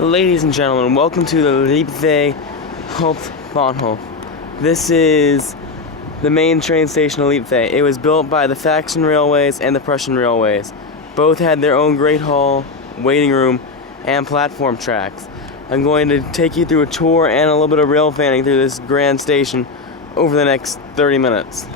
Ladies and gentlemen, welcome to the Liepzig Railfaning. This is the main train station of Liepzig. It was built by the Saxon railways and the Prussian railways. Both had their own great hall, waiting room, and platform tracks. I'm going to take you through a tour and a little bit of rail fanning through this grand station over the next 30 minutes.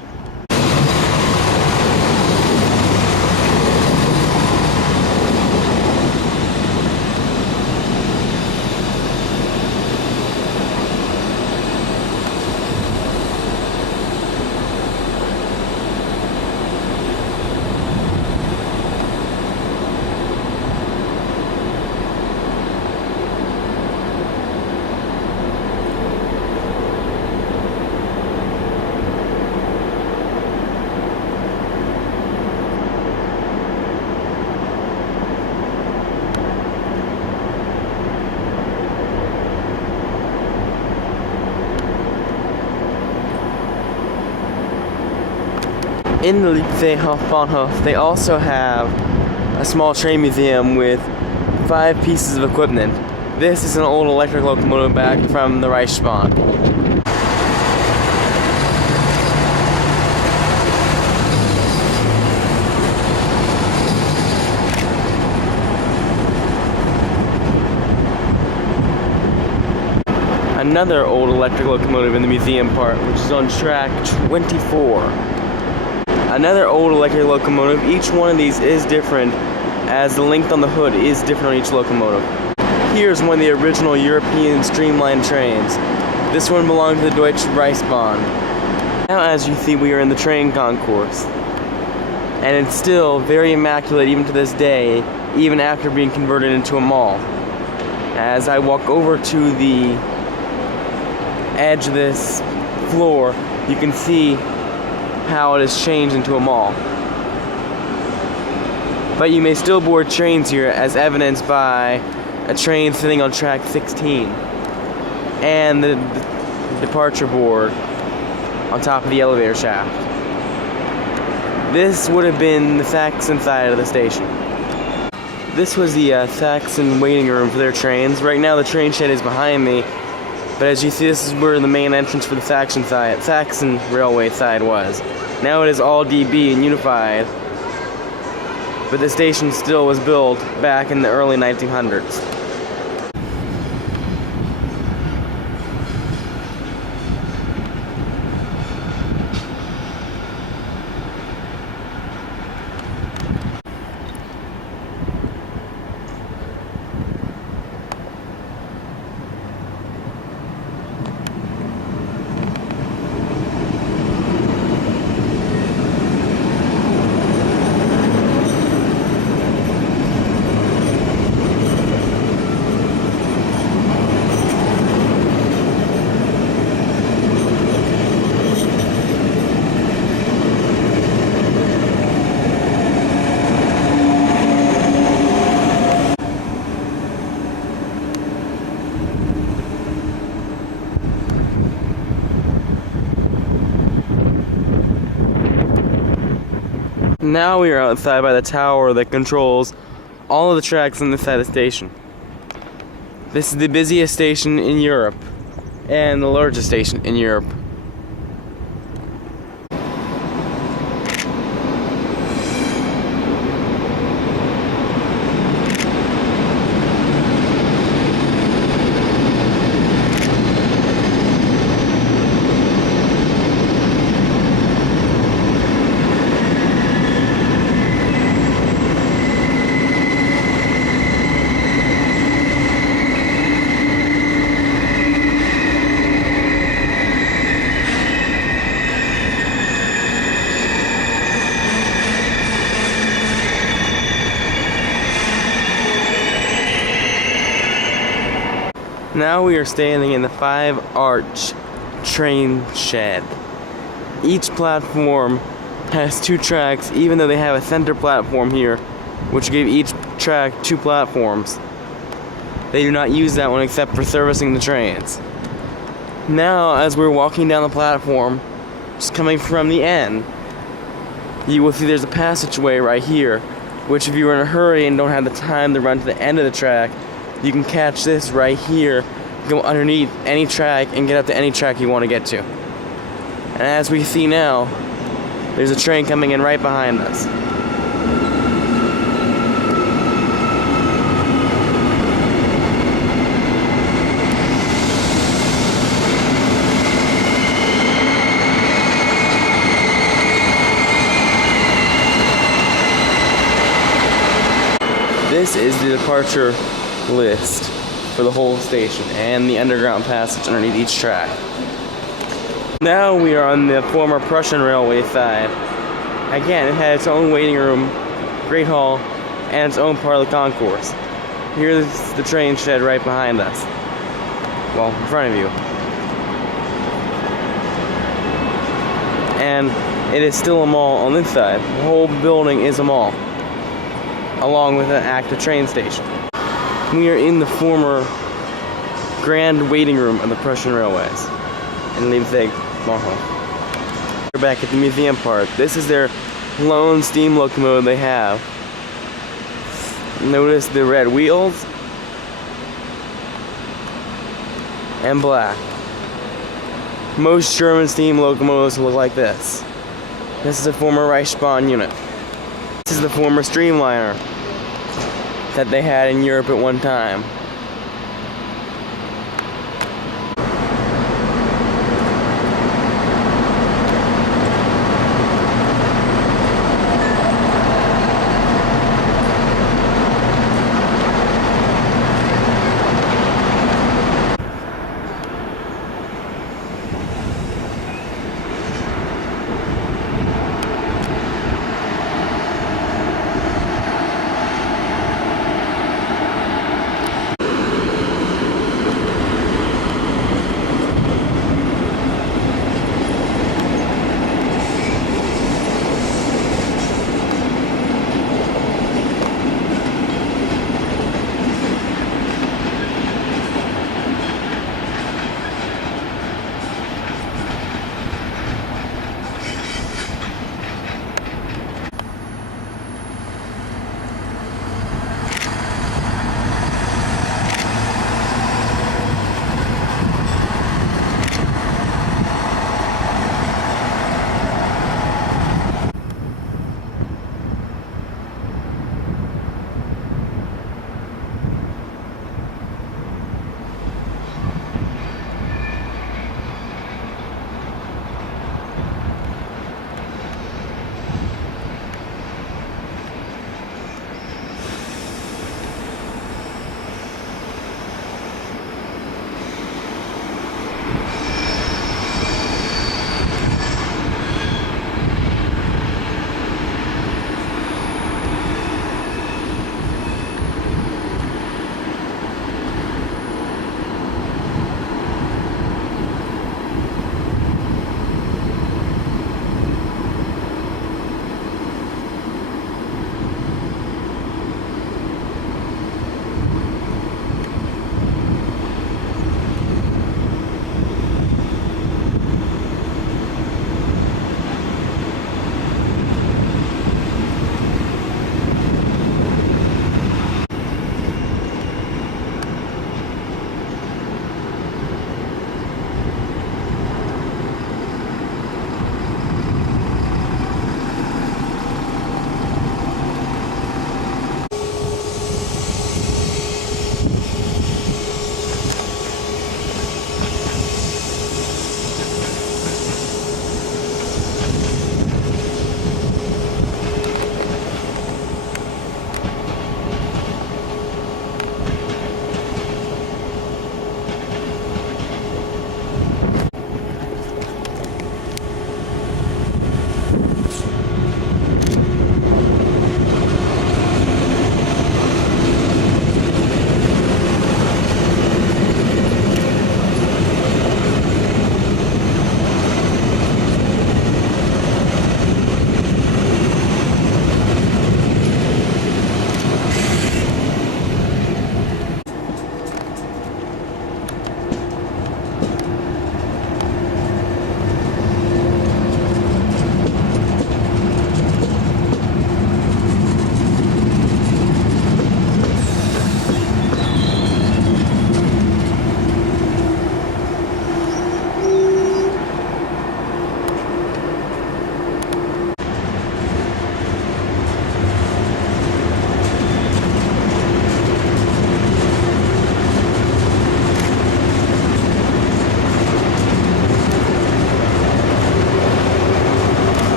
In the Liepzig Railfaning, they also have a small train museum with 5 pieces of equipment. This is an old electric locomotive back from the Reichsbahn. Another old electric locomotive in the museum part, which is on track 24. Another old electric locomotive. Each one of these is different, as the length on the hood is different on each locomotive. Here's one of the original European streamlined trains. This one belonged to the Deutsche Reichsbahn. Now, as you see, we are in the train concourse. And it's still very immaculate even to this day, even after being converted into a mall. As I walk over to the edge of this floor, you can see how it has changed into a mall. But you may still board trains here, as evidenced by a train sitting on track 16 and the departure board on top of the elevator shaft. This would have been the Saxon side of the station. This was the Saxon waiting room for their trains. Right now the train shed is behind me, but as you see, this is where the main entrance for the Saxon railway side was. Now it is all DB and unified, but the station still was built back in the early 1900s. Now we are outside by the tower that controls all of the tracks on this side of the station. This is the busiest station in Europe and the largest station in Europe. Now we are standing in the 5-arch train shed. Each platform has 2 tracks, even though they have a center platform here, which gave each track 2 platforms. They do not use that one except for servicing the trains. Now, as we're walking down the platform, just coming from the end, you will see there's a passageway right here, which if you were in a hurry and don't have the time to run to the end of the track, you can catch this right here, go underneath any track and get up to any track you want to get to. And as we see now, there's a train coming in right behind us. This is the departure list for the whole station and the underground passage underneath each track. Now we are on the former Prussian railway side. Again, it had its own waiting room, great hall, and its own part of the concourse. Here's the train shed right behind us. Well, in front of you. And it is still a mall on this side. The whole building is a mall, along with an active train station. We are in the former grand waiting room of the Prussian Railways in Liepzig. We're back at the museum part. This is their lone steam locomotive they have. Notice the red wheels and black. Most German steam locomotives look like this. This is a former Reichsbahn unit. This is the former streamliner that they had in Europe at one time.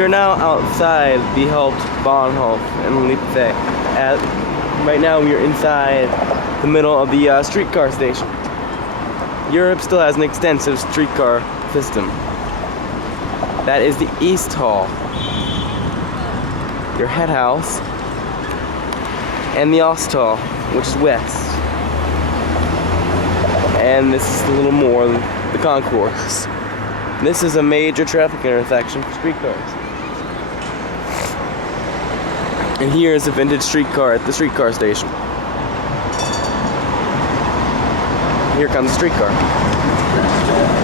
we are now outside the Hauptbahnhof in Liepzig. Right now we are inside the middle of the streetcar station. Europe still has an extensive streetcar system. That is the East Hall, your head house, and the Ost Hall, which is west. And this is a little more the concourse. This is a major traffic intersection for streetcars. And here is a vintage streetcar at the streetcar station. Here comes the streetcar.